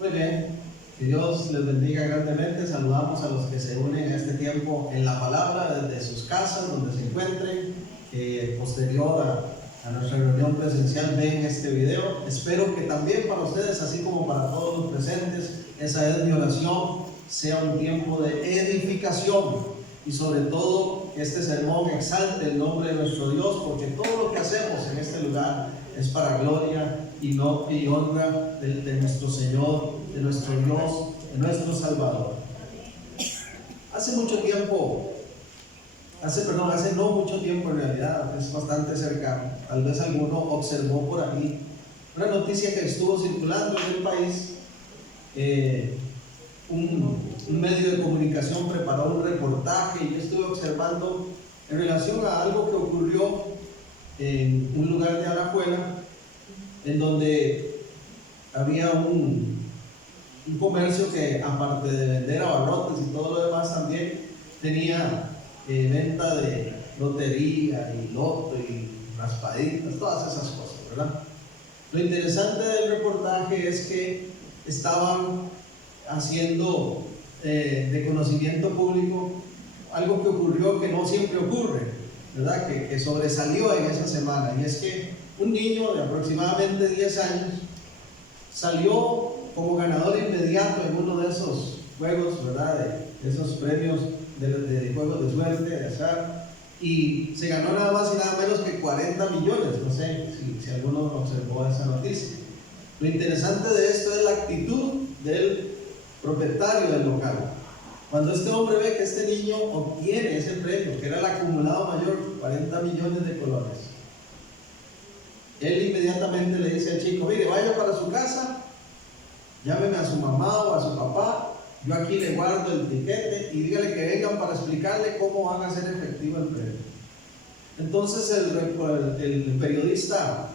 Muy bien, que Dios les bendiga grandemente. Saludamos a los que se unen a este tiempo en la palabra desde sus casas, donde se encuentren, que posterior a nuestra reunión presencial ven este video. Espero que también para ustedes, así como para todos los presentes, esa es mi oración, sea un tiempo de edificación y sobre todo que este sermón exalte el nombre de nuestro Dios, porque todo lo que hacemos en este lugar es para gloria y honra de nuestro Señor, de nuestro Dios, de nuestro Salvador. Hace no mucho tiempo en realidad, es bastante cercano. Tal vez alguno observó por aquí una noticia que estuvo circulando en el país. Un medio de comunicación preparó un reportaje y yo estuve observando en relación a algo que ocurrió en un lugar de Alajuela, en donde había un comercio que, aparte de vender abarrotes y todo lo demás, también tenía venta de lotería y loto y raspaditas, todas esas cosas, ¿verdad? Lo interesante del reportaje es que estaban haciendo de conocimiento público algo que ocurrió, que no siempre ocurre, ¿verdad? Que sobresalió en esa semana, y es que un niño de aproximadamente 10 años salió como ganador inmediato en uno de esos juegos, ¿verdad? De esos premios de juegos de suerte, de azar, y se ganó nada más y nada menos que 40 millones. No sé si alguno observó esa noticia. Lo interesante de esto es la actitud del propietario del local. Cuando este hombre ve que este niño obtiene ese premio, que era el acumulado mayor, 40 millones de colones, él inmediatamente le dice al chico: mire, vaya para su casa, llámeme a su mamá o a su papá, yo aquí le guardo el tiquete y dígale que vengan para explicarle cómo van a hacer efectivo el premio. Entonces el periodista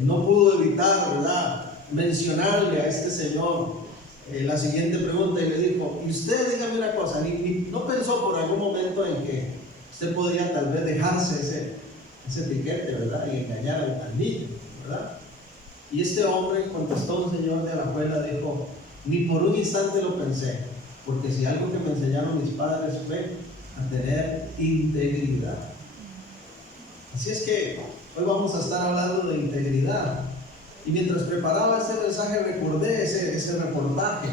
no pudo evitar, ¿verdad?, mencionarle a este señor la siguiente pregunta, y le dijo: y usted, dígame una cosa, ¿no pensó por algún momento en que usted podría tal vez dejarse ese tiquete, ¿verdad?, y engañar al niño, ¿verdad? Y este hombre contestó, un señor de Alajuela, dijo: ni por un instante lo pensé, porque si algo que me enseñaron mis padres fue a tener integridad. Así es que hoy vamos a estar hablando de integridad. Y mientras preparaba este mensaje recordé ese reportaje,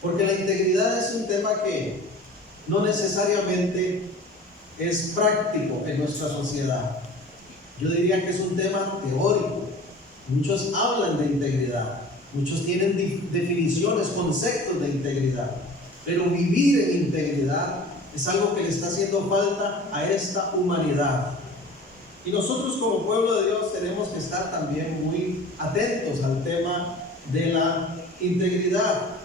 porque la integridad es un tema que no necesariamente es práctico en nuestra sociedad. Yo diría que es un tema teórico. Muchos hablan de integridad, muchos tienen definiciones, conceptos de integridad, pero vivir en integridad es algo que le está haciendo falta a esta humanidad. Y nosotros como pueblo de Dios tenemos que estar también muy atentos al tema de la integridad.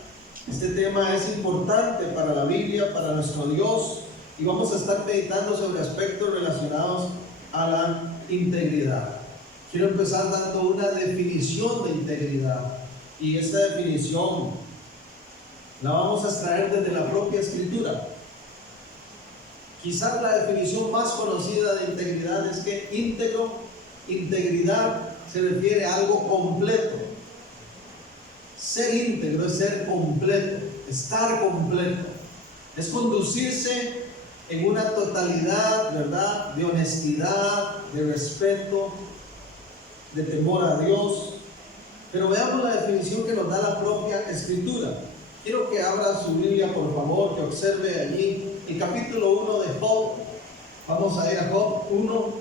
Este tema es importante para la Biblia, para nuestro Dios, y vamos a estar meditando sobre aspectos relacionados a la integridad. Quiero empezar dando una definición de integridad, y esta definición la vamos a extraer desde la propia Escritura. Quizás la definición más conocida de integridad es que integridad se refiere a algo completo. Ser íntegro es ser completo, estar completo, es conducirse en una totalidad, ¿verdad?, de honestidad, de respeto, de temor a Dios. Pero veamos la definición que nos da la propia Escritura. Quiero que abra su Biblia, por favor, que observe allí el capítulo 1 de Job. Vamos a ir a Job 1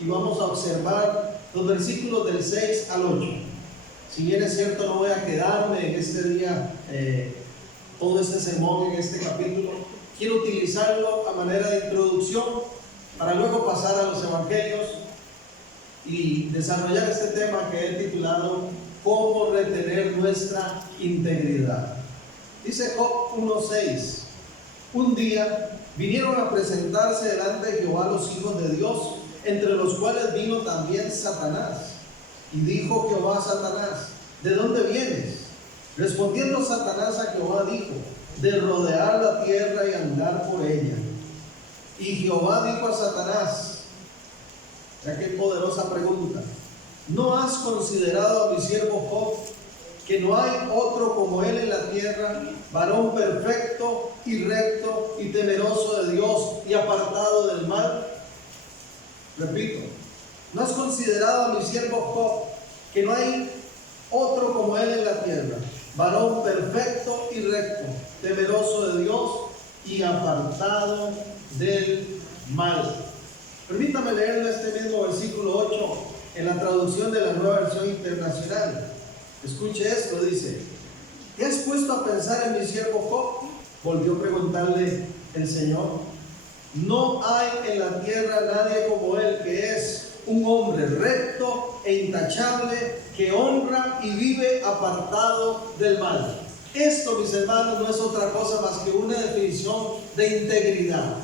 y vamos a observar los versículos del 6 al 8. Si bien es cierto, no voy a quedarme en este día todo este sermón en este capítulo. Quiero utilizarlo a manera de introducción para luego pasar a los evangelios y desarrollar este tema que he titulado ¿Cómo retener nuestra integridad? Dice Job 1:6: un día vinieron a presentarse delante de Jehová los hijos de Dios, entre los cuales vino también Satanás. Y dijo Jehová a Satanás: ¿de dónde vienes? Respondiendo Satanás a Jehová dijo: de rodear la tierra y andar por ella. Y Jehová dijo a Satanás, ya qué poderosa pregunta: ¿no has considerado a mi siervo Job, que no hay otro como él en la tierra, varón perfecto y recto y temeroso de Dios y apartado del mal. Repito, ¿no has considerado a mi siervo Job, que no hay otro como él en la tierra, varón perfecto y recto, temeroso de Dios y apartado del mal? Permítame leerle este mismo versículo 8 en la traducción de la Nueva Versión Internacional. Escuche esto, dice: ¿te has puesto a pensar en mi siervo Job? Volvió a preguntarle el Señor. No hay en la tierra nadie como él, que es un hombre recto e intachable, que honra y vive apartado del mal. Esto, mis hermanos, no es otra cosa más que una definición de integridad.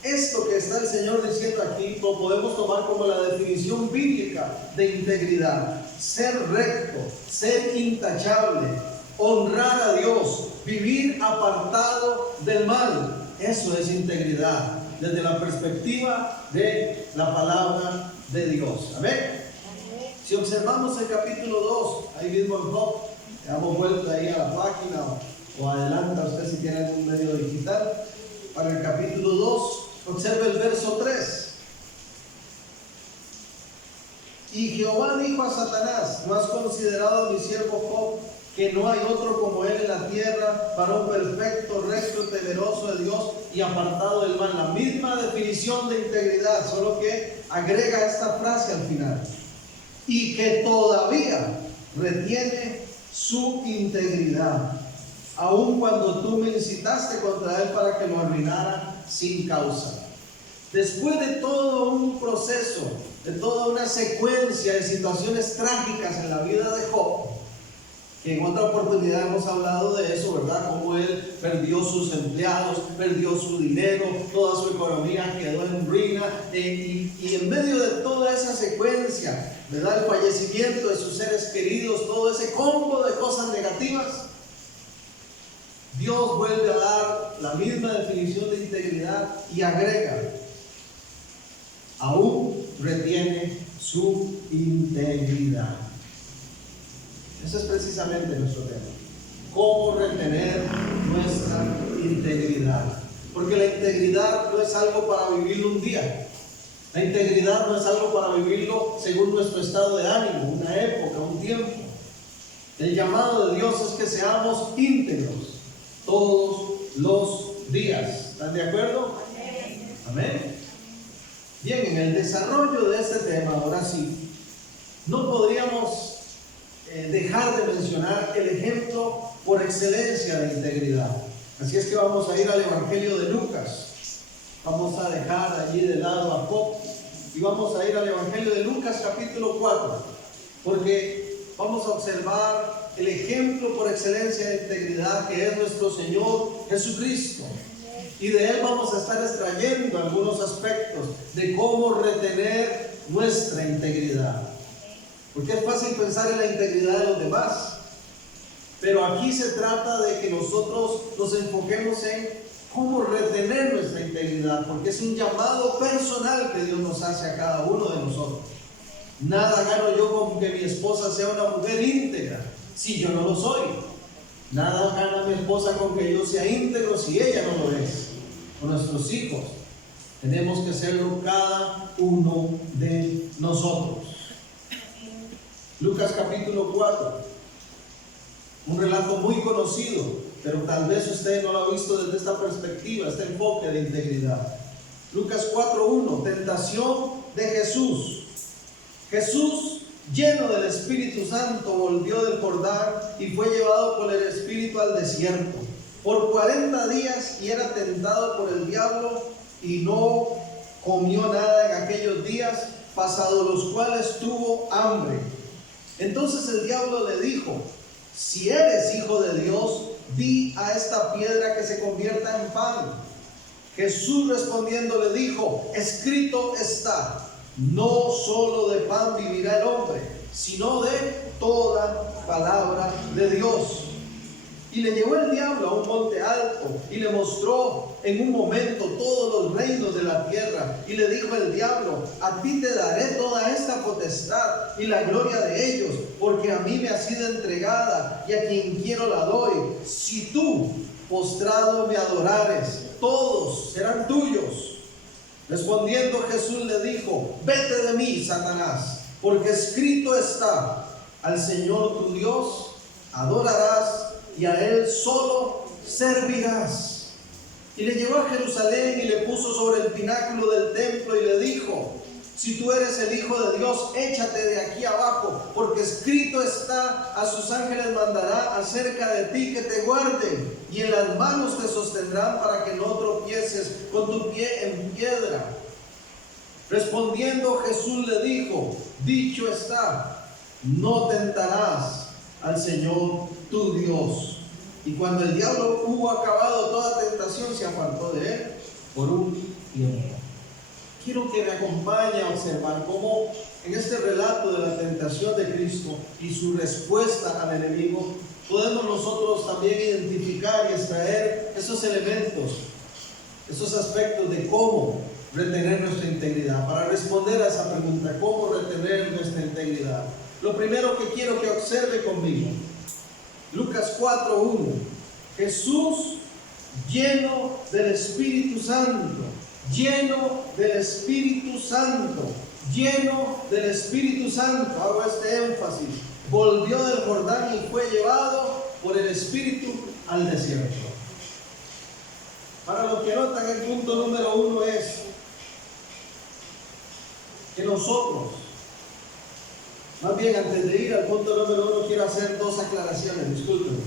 Esto que está el Señor diciendo aquí lo podemos tomar como la definición bíblica de integridad: ser recto, ser intachable, honrar a Dios, vivir apartado del mal. Eso es integridad desde la perspectiva de la palabra de Dios. Amén. Si observamos el capítulo 2, ahí mismo en Job, le damos vuelta ahí a la página o adelanta usted si tiene algún medio digital, para el capítulo 2, observe el verso 3. Y Jehová dijo a Satanás: ¿no has considerado a mi siervo Job, que no hay otro como él en la tierra, varón perfecto, recto, temeroso de Dios y apartado del mal? La misma definición de integridad, solo que agrega esta frase al final: y que todavía retiene su integridad, aun cuando tú me incitaste contra él para que lo arruinara sin causa. Después de todo un proceso, de toda una secuencia de situaciones trágicas en la vida de Job, que en otra oportunidad hemos hablado de eso, ¿verdad? Cómo él perdió sus empleados, perdió su dinero, toda su economía quedó en ruina, y en medio de toda esa secuencia, ¿verdad? El fallecimiento de sus seres queridos, todo ese combo de cosas negativas, Dios vuelve a dar la misma definición de integridad y agrega: aún retiene su integridad. Ese es precisamente nuestro tema: cómo retener nuestra integridad. Porque la integridad no es algo para vivirlo un día. La integridad no es algo para vivirlo según nuestro estado de ánimo, una época, un tiempo. El llamado de Dios es que seamos íntegros todos los días. ¿Están de acuerdo? Amén. Bien, en el desarrollo de este tema, ahora sí, no podríamos dejar de mencionar el ejemplo por excelencia de integridad. Así es que vamos a ir al Evangelio de Lucas. Vamos a dejar allí de lado a Job y vamos a ir al Evangelio de Lucas capítulo 4, porque vamos a observar el ejemplo por excelencia de integridad, que es nuestro Señor Jesucristo. Y de él vamos a estar extrayendo algunos aspectos de cómo retener nuestra integridad. Porque es fácil pensar en la integridad de los demás, pero aquí se trata de que nosotros nos enfoquemos en cómo retener nuestra integridad, porque es un llamado personal que Dios nos hace a cada uno de nosotros. Nada gano yo con que mi esposa sea una mujer íntegra si yo no lo soy. Nada gana mi esposa con que yo sea íntegro si ella no lo es. Con nuestros hijos tenemos que serlo cada uno de nosotros. Lucas capítulo 4, un relato muy conocido, pero tal vez usted no lo ha visto desde esta perspectiva, este enfoque de integridad. Lucas 4:1, tentación de Jesús. Jesús, lleno del Espíritu Santo, volvió del Jordán y fue llevado por el Espíritu al desierto por 40 días, y era tentado por el diablo, y no comió nada en aquellos días, pasados los cuales tuvo hambre. Entonces el diablo le dijo: si eres hijo de Dios, di a esta piedra que se convierta en pan. Jesús respondiendo le dijo: escrito está, no solo de pan vivirá el hombre, sino de toda palabra de Dios. Y le llevó el diablo a un monte alto y le mostró en un momento todos los reinos de la tierra. Y le dijo el diablo: a ti te daré toda esta potestad y la gloria de ellos, porque a mí me ha sido entregada y a quien quiero la doy. Si tú postrado me adorares, todos serán tuyos. Respondiendo Jesús le dijo: vete de mí, Satanás, porque escrito está: al Señor tu Dios adorarás y a Él solo servirás. Y le llevó a Jerusalén y le puso sobre el pináculo del templo y le dijo: si tú eres el Hijo de Dios, échate de aquí abajo, porque escrito está: a sus ángeles mandará acerca de ti que te guarden, y en las manos te sostendrán para que no tropieces con tu pie en piedra. Respondiendo Jesús le dijo: dicho está, no tentarás al Señor tu Dios. Y cuando el diablo hubo acabado toda tentación, se apartó de él por un tiempo. Quiero que me acompañe a observar cómo en este relato de la tentación de Cristo y su respuesta al enemigo, podemos nosotros también identificar y extraer esos elementos, esos aspectos de cómo retener nuestra integridad. Para responder a esa pregunta, ¿cómo retener nuestra integridad? Lo primero que quiero que observe conmigo, Lucas 4:1. Jesús lleno del Espíritu Santo, lleno del Espíritu Santo, lleno del Espíritu Santo. Hago este énfasis. Volvió del Jordán y fue llevado por el Espíritu al desierto. Para los que notan, el punto número 1 es que nosotros, más bien antes de ir al punto número 1, quiero hacer dos aclaraciones, disculpen.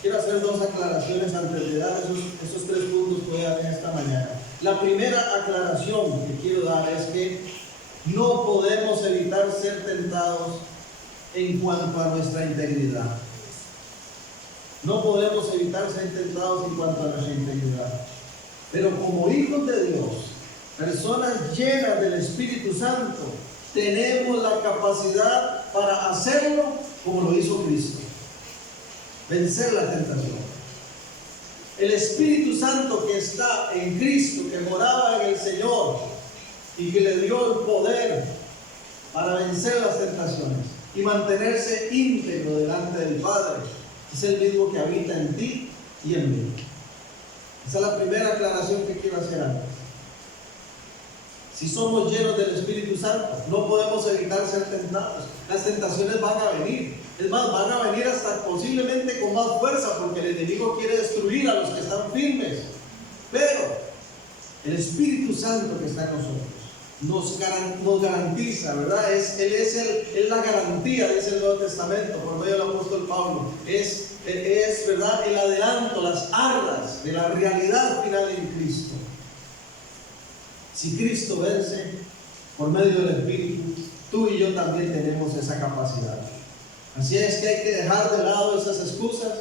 Quiero hacer dos aclaraciones antes de dar esos 3 puntos que voy a dar en esta mañana. La primera aclaración que quiero dar es que no podemos evitar ser tentados en cuanto a nuestra integridad. No podemos evitar ser tentados en cuanto a nuestra integridad. Pero como hijos de Dios, personas llenas del Espíritu Santo, tenemos la capacidad para hacerlo como lo hizo Cristo. Vencer la tentación. El Espíritu Santo que está en Cristo, que moraba en el Señor y que le dio el poder para vencer las tentaciones y mantenerse íntegro delante del Padre, es el mismo que habita en ti y en mí. Esa es la primera aclaración que quiero hacer antes. Si somos llenos del Espíritu Santo, no podemos evitar ser tentados. Las tentaciones van a venir. Es más, van a venir hasta posiblemente con más fuerza, porque el enemigo quiere destruir a los que están firmes. Pero el Espíritu Santo que está con nosotros nos garantiza, ¿verdad? Él es la garantía, dice el Nuevo Testamento, por medio del apóstol Pablo. Es ¿verdad?, el adelanto, las arras de la realidad final en Cristo. Si Cristo vence por medio del Espíritu, tú y yo también tenemos esa capacidad. Así es que hay que dejar de lado esas excusas.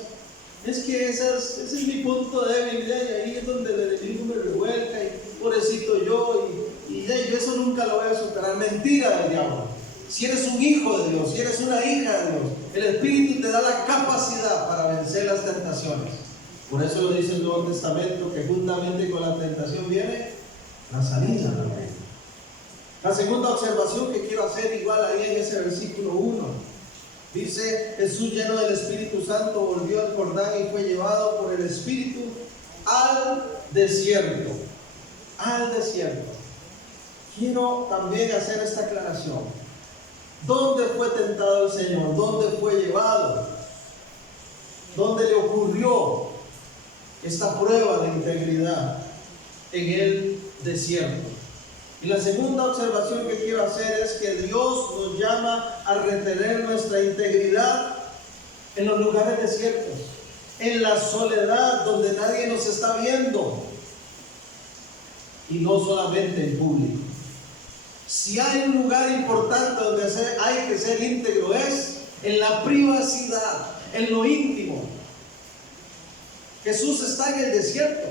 Es que ese es mi punto débil, y ahí es donde el enemigo me revuelca, y pobrecito yo, y yo eso nunca lo voy a superar. Mentira del diablo. Si eres un hijo de Dios, si eres una hija de Dios, el Espíritu te da la capacidad para vencer las tentaciones. Por eso lo dice el Nuevo Testamento, que juntamente con la tentación viene la salida también. La segunda observación que quiero hacer, igual ahí en ese versículo 1, dice: Jesús lleno del Espíritu Santo volvió al Jordán y fue llevado por el Espíritu al desierto. Al desierto. Quiero también hacer esta aclaración. ¿Dónde fue tentado el Señor? ¿Dónde fue llevado? ¿Dónde le ocurrió esta prueba de integridad? En el desierto. Y la segunda observación que quiero hacer es que Dios nos llama a retener nuestra integridad en los lugares desiertos, en la soledad donde nadie nos está viendo, y no solamente en público. Si hay un lugar importante donde hay que ser íntegro, es en la privacidad, en lo íntimo. Jesús está en el desierto.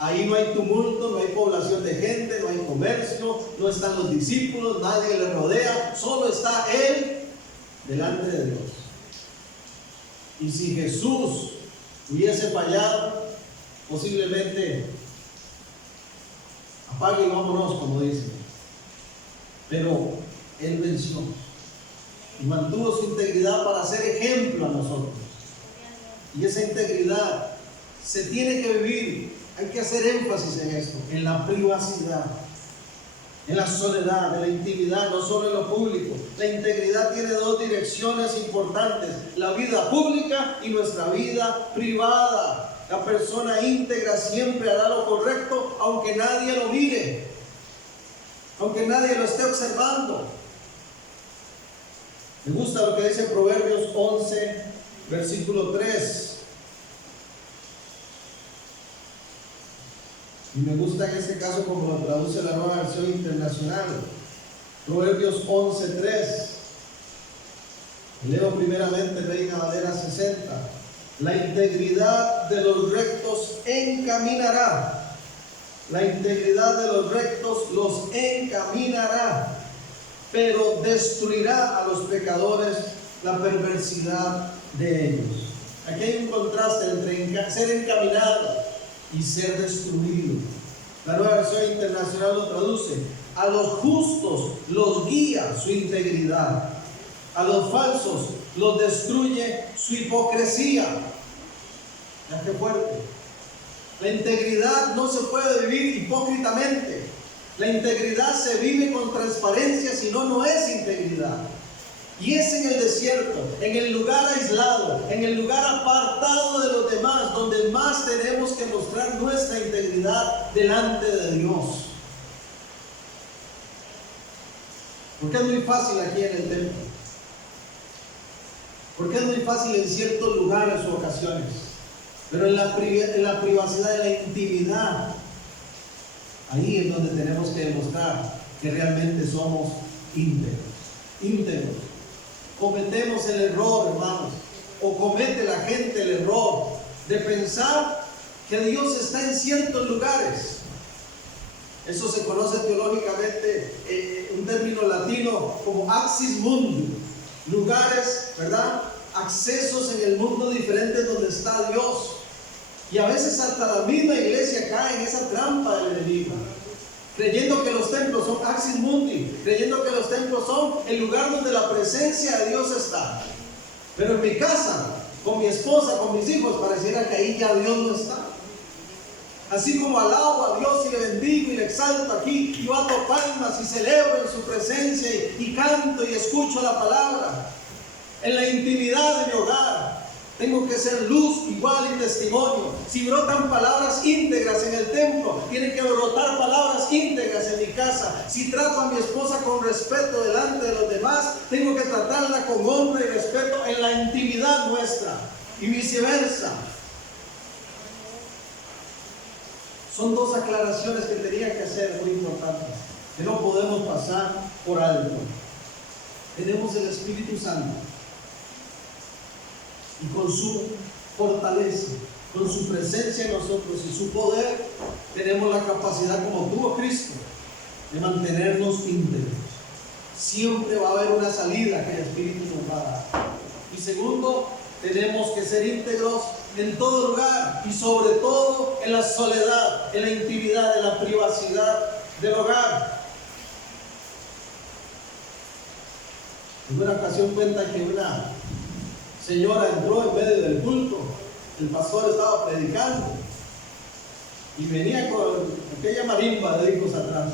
Ahí no hay tumulto, no hay población de gente, no hay comercio, no están los discípulos, nadie le rodea, solo está Él delante de Dios. Y si Jesús hubiese fallado, posiblemente apague y vámonos, como dicen. Pero él venció y mantuvo su integridad para ser ejemplo a nosotros. Y esa integridad se tiene que vivir. Hay que hacer énfasis en esto, en la privacidad, en la soledad, en la intimidad, no solo en lo público. La integridad tiene dos direcciones importantes: la vida pública y nuestra vida privada. La persona íntegra siempre hará lo correcto, aunque nadie lo mire, aunque nadie lo esté observando. Me gusta lo que dice Proverbios 11, versículo 3. Y me gusta en este caso como lo traduce la Nueva Versión Internacional. Proverbios 11:3. Leo primeramente Reina Valera 60. La integridad de los rectos encaminará. La integridad de los rectos los encaminará, pero destruirá a los pecadores la perversidad de ellos. Aquí hay un contraste entre ser encaminado y ser destruido. La Nueva Versión Internacional lo traduce: a los justos los guía su integridad, a los falsos los destruye su hipocresía. ¿Ya qué fuerte? La integridad no se puede vivir hipócritamente. La integridad se vive con transparencia, si no, no es integridad. Y es en el desierto, en el lugar aislado, en el lugar apartado de los demás, donde más tenemos que mostrar nuestra integridad delante de Dios. Porque es muy fácil aquí en el templo. Porque es muy fácil en ciertos lugares u ocasiones. Pero en la privacidad, en la intimidad, ahí es donde tenemos que demostrar que realmente somos íntegros. Íntegros. Cometemos el error, hermanos, o comete la gente el error de pensar que Dios está en ciertos lugares. Eso se conoce teológicamente, un término latino como axis mundi, lugares, ¿verdad? Accesos en el mundo diferentes donde está Dios. Y a veces hasta la misma iglesia cae en esa trampa del enemigo, creyendo que los templos son axis mundi, creyendo que los templos son el lugar donde la presencia de Dios está. Pero en mi casa, con mi esposa, con mis hijos, pareciera que ahí ya Dios no está. Así como alabo a Dios y le bendigo y le exalto aquí, y bato palmas y celebro en su presencia y canto y escucho la palabra. En la intimidad de mi hogar tengo que ser luz igual y testimonio. Si brotan palabras íntegras en el templo, tienen que brotar palabras íntegras en mi casa. Si trato a mi esposa con respeto delante de los demás, tengo que tratarla con honra y respeto en la intimidad nuestra, y viceversa. Son dos aclaraciones que tenía que hacer muy importantes, que no podemos pasar por alto. Tenemos el Espíritu Santo, y con su fortaleza, con su presencia en nosotros y su poder, tenemos la capacidad, como tuvo Cristo, de mantenernos íntegros. Siempre va a haber una salida que el Espíritu nos va a dar. Y segundo, tenemos que ser íntegros en todo lugar, y sobre todo en la soledad, en la intimidad, en la privacidad del hogar. En una ocasión cuenta que una señora entró en medio del culto, el pastor estaba predicando y venía con aquella marimba de hijos atrás,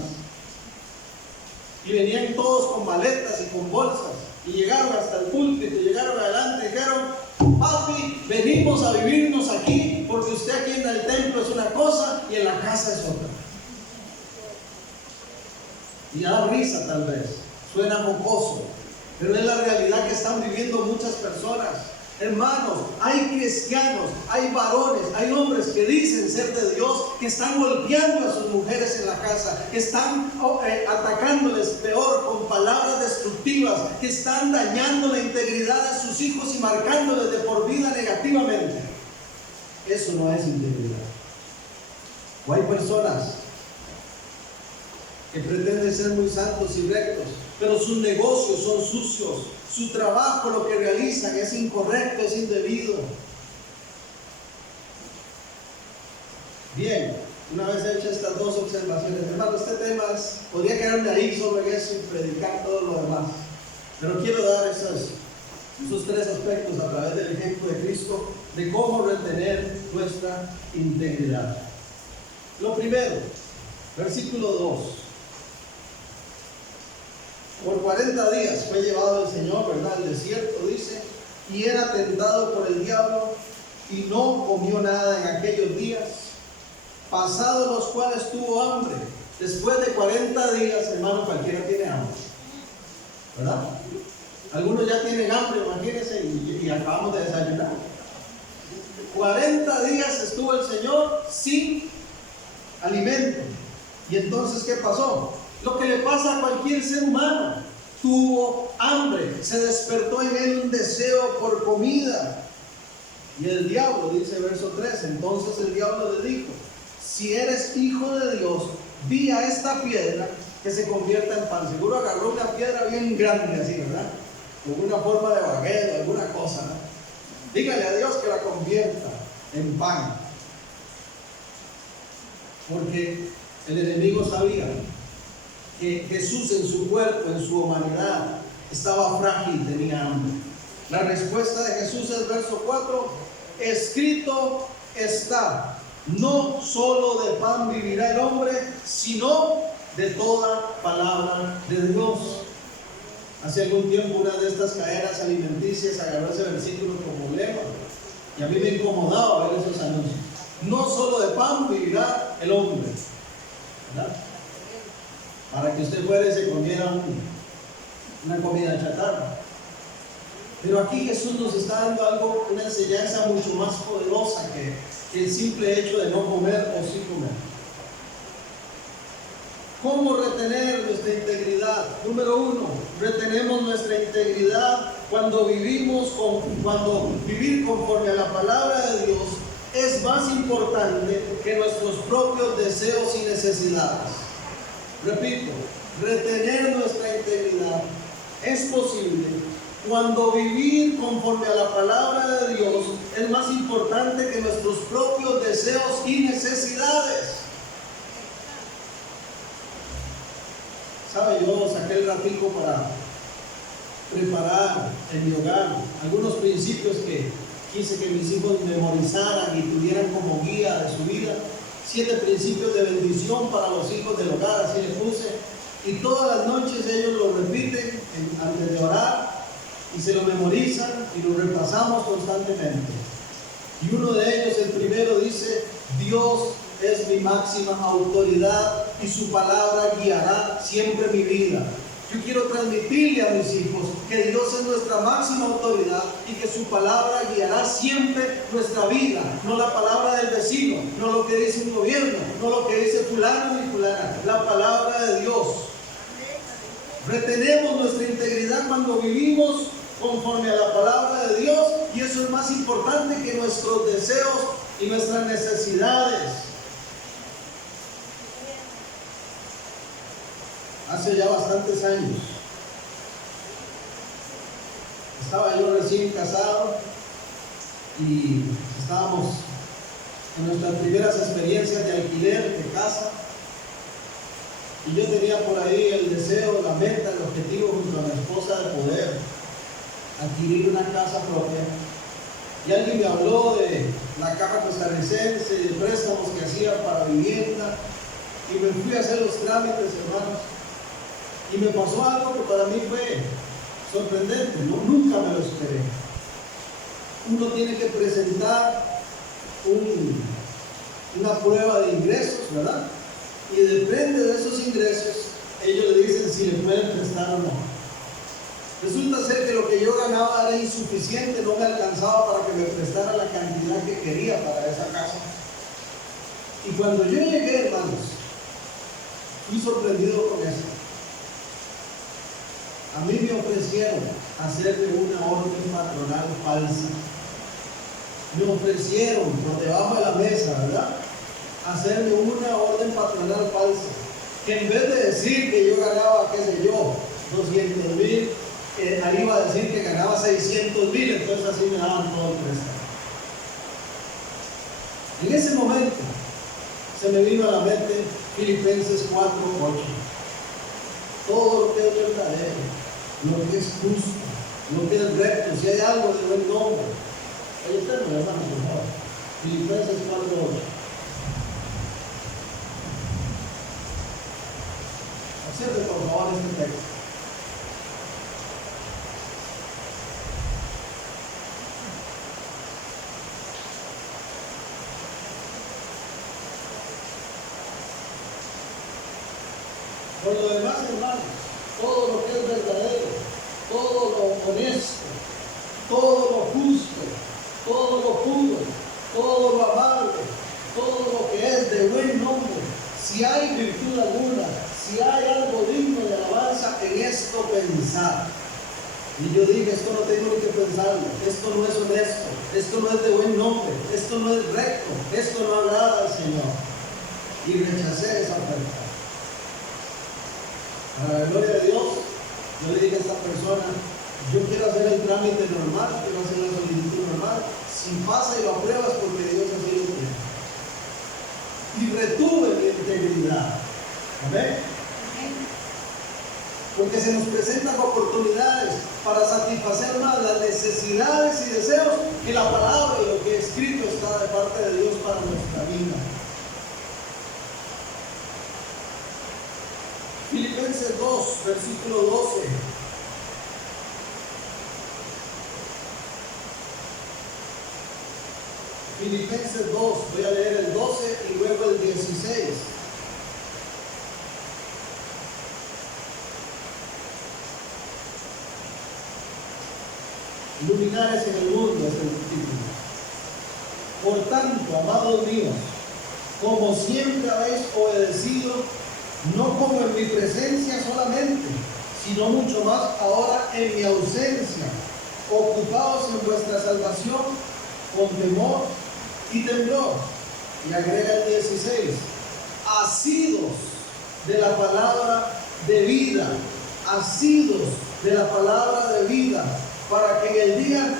y venían todos con maletas y con bolsas, y llegaron hasta el púlpito, llegaron adelante y dijeron: papi, venimos a vivirnos aquí, porque usted aquí en el templo es una cosa y en la casa es otra. Y da risa tal vez, suena jocoso, pero es la realidad que están viviendo muchas personas. Hermanos, hay cristianos, hay varones, hay hombres que dicen ser de Dios, que están golpeando a sus mujeres en la casa, que están atacándoles peor con palabras destructivas, que están dañando la integridad de sus hijos y marcándoles de por vida negativamente. Eso no es integridad. O hay personas que pretenden ser muy santos y rectos, pero sus negocios son sucios, su trabajo, lo que realizan, es incorrecto, es indebido. Bien, una vez hechas estas dos observaciones, hermano, este tema podría quedarme ahí solo en eso y predicar todo lo demás. Pero quiero dar esos tres aspectos a través del ejemplo de Cristo de cómo retener nuestra integridad. Lo primero, versículo 2. Por 40 días fue llevado el Señor, ¿verdad?, al desierto, dice, y era tentado por el diablo, y no comió nada en aquellos días, pasados los cuales tuvo hambre. Después de 40 días, hermano, cualquiera tiene hambre, ¿verdad? Algunos ya tienen hambre, imagínense, y acabamos de desayunar. 40 días estuvo el Señor sin alimento. Y entonces, ¿qué pasó? Lo que le pasa a cualquier ser humano: tuvo hambre, se despertó en él un deseo por comida. Y el diablo, dice verso 3, entonces el diablo le dijo: si eres hijo de Dios, di a esta piedra que se convierta en pan. Seguro agarró una piedra bien grande así, ¿verdad?, con una forma de baguette, alguna cosa, ¿no? Dígale a Dios que la convierta en pan. Porque el enemigo sabía que Jesús en su cuerpo, en su humanidad, estaba frágil, tenía hambre. La respuesta de Jesús es verso 4: escrito está, no solo de pan vivirá el hombre, sino de toda palabra de Dios. Hace algún tiempo una de estas cadenas alimenticias agarró ese versículo como lema, y a mí me incomodaba ver esos anuncios. No solo de pan vivirá el hombre, ¿verdad?, para que usted fuera y se comiera una comida chatarra. Pero aquí Jesús nos está dando algo, una enseñanza mucho más poderosa que el simple hecho de no comer o sí comer. ¿Cómo retener nuestra integridad? Número 1, retenemos nuestra integridad cuando vivir conforme a la palabra de Dios es más importante que nuestros propios deseos y necesidades. Repito, retener nuestra integridad es posible cuando vivir conforme a la palabra de Dios es más importante que nuestros propios deseos y necesidades. ¿Sabe? Yo saqué el ratico para preparar en mi hogar algunos principios que quise que mis hijos memorizaran y tuvieran como guía de su vida. 7 principios de bendición para los hijos del hogar, así les puse. Y todas las noches ellos lo repiten antes de orar y se lo memorizan y lo repasamos constantemente. Y uno de ellos, el primero, dice: Dios es mi máxima autoridad y su palabra guiará siempre mi vida. Yo quiero transmitirle a mis hijos que Dios es nuestra máxima autoridad y que su palabra guiará siempre nuestra vida, no la palabra del vecino, no lo que dice un gobierno, no lo que dice fulano ni fulana, la palabra de Dios. Retenemos nuestra integridad cuando vivimos conforme a la palabra de Dios, y eso es más importante que nuestros deseos y nuestras necesidades. Hace ya bastantes años estaba yo recién casado y estábamos en nuestras primeras experiencias de alquiler de casa, y yo tenía por ahí el deseo, la meta, el objetivo junto a mi esposa de poder adquirir una casa propia. Y alguien me habló de la caja costarricense y de préstamos que hacía para vivienda, y me fui a hacer los trámites, hermanos. Y me pasó algo que para mí fue sorprendente, nunca me lo esperé. Uno tiene que presentar una prueba de ingresos, ¿verdad? Y depende de esos ingresos, ellos le dicen si le pueden prestar o no. Resulta ser que lo que yo ganaba era insuficiente, no me alcanzaba para que me prestara la cantidad que quería para esa casa. Y cuando yo llegué, hermanos, fui sorprendido con eso. A mí me ofrecieron hacerme una orden patronal falsa. Me ofrecieron por debajo de la mesa, ¿verdad?, hacerme una orden patronal falsa. Que en vez de decir que yo ganaba, qué sé yo, 200,000, ahí iba a decir que ganaba 600,000, entonces así me daban todo el préstamo. En ese momento, se me vino a la mente Filipenses 4:8. Todo lo que es verdadero, lo que es justo, lo que es recto, si hay algo de buen nombre. Ahí está, hermano, por favor. Filipenses 4:8. Observe por favor este texto. Por lo demás, hermanos, todo lo que es verdadero, todo lo honesto, todo lo justo, todo lo puro, todo lo amable, todo lo que es de buen nombre, si hay virtud alguna, si hay algo digno de alabanza, en esto pensar. Y yo digo, esto no tengo ni que pensarlo, esto no es honesto, esto no es de buen nombre, esto no es recto, esto no agrada al Señor. Y rechacé esa oferta. Para la gloria de Dios, yo le dije a esta persona, yo quiero hacer el trámite normal, quiero hacer la solicitud normal, si pasa y lo apruebas porque Dios así lo quiere. Y retuve mi integridad. ¿Amén? Porque se nos presentan oportunidades para satisfacer más las necesidades y deseos que la palabra y lo que escrito está de parte de Dios para nuestra vida. Filipenses 2, versículo 12. Filipenses 2, voy a leer el 12 y luego el 16. Luminares en el mundo es el título. Por tanto, amados míos, como siempre habéis obedecido, no como en mi presencia solamente, sino mucho más ahora en mi ausencia, ocupados en vuestra salvación con temor y temblor. Y agrega el 16, asidos de la palabra de vida, asidos de la palabra de vida, para que en el día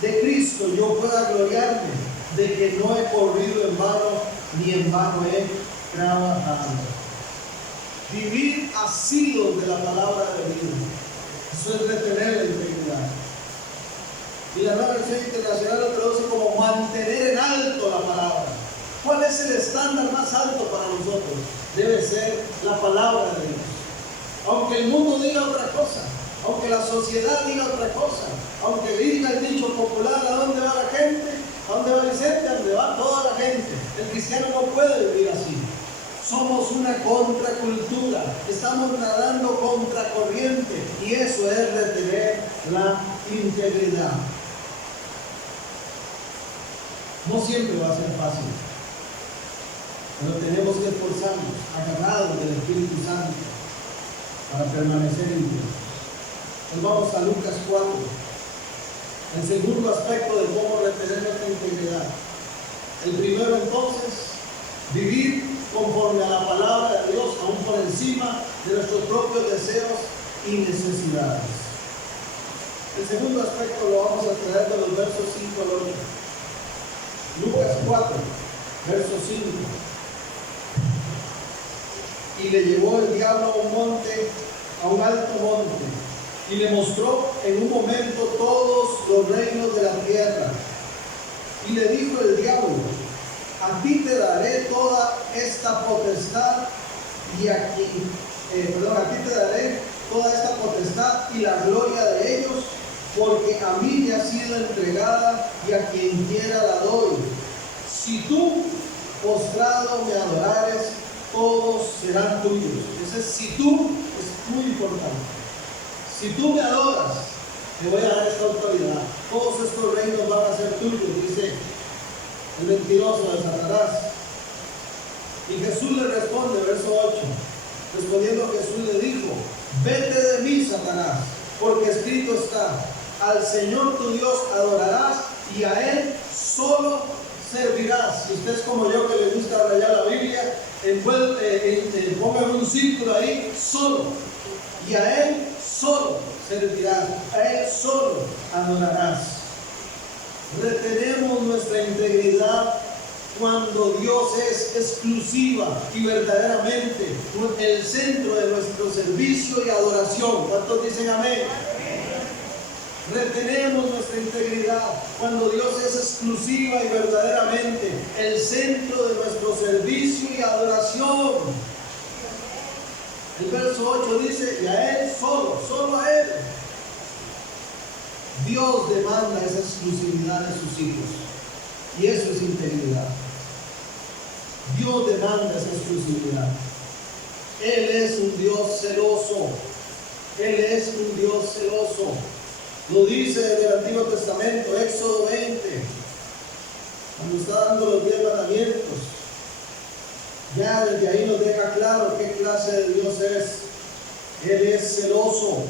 de Cristo yo pueda gloriarme de que no he corrido en vano, ni en vano he trabajado. Vivir asidos de la palabra de vida. Eso es retener la integridad. Y la Nueva Versión Internacional lo traduce como mantener en alto la palabra. ¿Cuál es el estándar más alto para nosotros? Debe ser la palabra de Dios. Aunque el mundo diga otra cosa, aunque la sociedad diga otra cosa, aunque diga el dicho popular, ¿a dónde va la gente? ¿A dónde va Vicente? ¿A dónde va toda la gente? El cristiano no puede vivir así. Somos una contracultura, estamos nadando contra corriente y eso es retener la integridad. No siempre va a ser fácil, pero tenemos que esforzarnos, agarrados del Espíritu Santo, para permanecer íntegros. Nos vamos a Lucas 4, el segundo aspecto de cómo retener nuestra integridad. El primero entonces, vivir conforme a la palabra de Dios, aún por encima de nuestros propios deseos y necesidades. El segundo aspecto lo vamos a traer de los versos 5 al 8. Lucas 4, verso 5. Y le llevó el diablo a un monte, a un alto monte, y le mostró en un momento todos los reinos de la tierra. Y le dijo el diablo: a ti te daré toda esta potestad y a ti te daré toda esta potestad y la gloria de ellos, porque a mí me ha sido entregada y a quien quiera la doy. Si tú postrado me adorares, todos serán tuyos. Ese si tú es muy importante. Si tú me adoras, te voy a dar esta autoridad. Todos estos reinos van a ser tuyos, dice el mentiroso de Satanás. Y Jesús le responde, verso 8. Respondiendo Jesús le dijo: vete de mí, Satanás, porque escrito está: al Señor tu Dios adorarás y a Él solo servirás. Si usted es como yo, que le gusta rayar la Biblia, pongan un círculo ahí, solo. Y a Él solo servirás, a Él solo adorarás. Retenemos nuestra integridad cuando Dios es exclusiva y verdaderamente el centro de nuestro servicio y adoración. ¿Cuántos dicen amén? Retenemos nuestra integridad cuando Dios es exclusiva y verdaderamente el centro de nuestro servicio y adoración. El verso 8 dice, y a Él solo a Él. Dios demanda esa exclusividad de sus hijos. Y eso es integridad. Dios demanda esa exclusividad. Él es un Dios celoso. Él es un Dios celoso. Lo dice en el Antiguo Testamento, Éxodo 20, cuando está dando los 10 mandamientos. Ya desde ahí nos deja claro qué clase de Dios es. Él es celoso.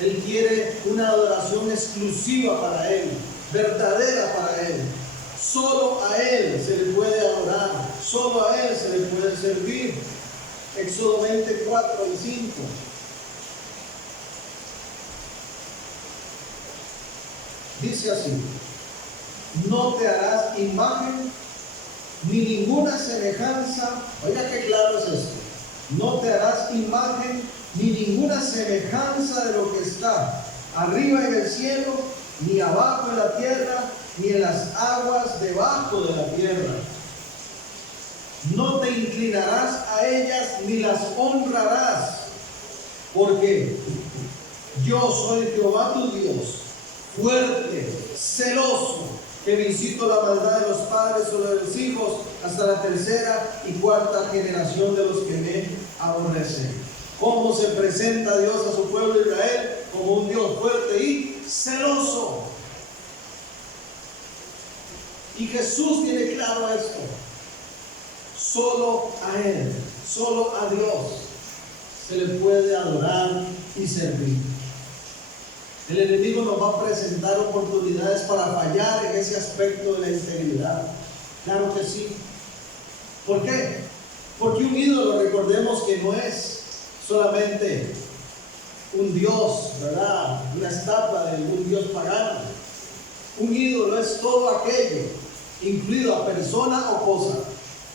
Él quiere una adoración exclusiva para Él, verdadera para Él. Solo a Él se le puede adorar, solo a Él se le puede servir. Éxodo 24 y 5. Dice así: no te harás imagen ni ninguna semejanza. Oiga qué claro es esto. No te harás imagen ni ninguna semejanza de lo que está arriba en el cielo, ni abajo en la tierra, ni en las aguas debajo de la tierra. No te inclinarás a ellas ni las honrarás, porque yo soy Jehová tu Dios, fuerte, celoso, que visito la maldad de los padres sobre los hijos hasta la tercera y cuarta generación de los que me aborrecen. ¿Cómo se presenta Dios a su pueblo Israel? Como un Dios fuerte y celoso. Y Jesús tiene claro esto. Solo a Él, solo a Dios se le puede adorar y servir. El enemigo nos va a presentar oportunidades para fallar en ese aspecto de la integridad. Claro que sí. ¿Por qué? Porque un ídolo, recordemos que no es solamente un dios, ¿verdad? Una estatua de un dios pagano. Un ídolo es todo aquello, incluido a persona o cosa.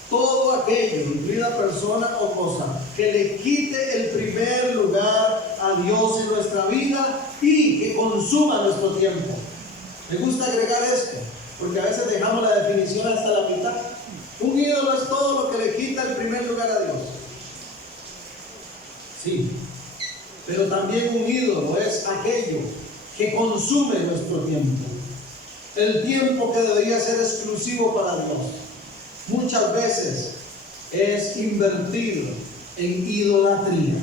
Todo aquello, incluida persona o cosa, que le quite el primer lugar a Dios en nuestra vida y que consuma nuestro tiempo. Me gusta agregar esto, porque a veces dejamos la definición hasta la mitad. Un ídolo es todo lo que le quita el primer lugar a Dios. Sí, pero también un ídolo es aquello que consume nuestro tiempo. El tiempo que debería ser exclusivo para Dios, muchas veces es invertido en idolatría.